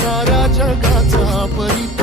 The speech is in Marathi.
सारा जगाचा परिप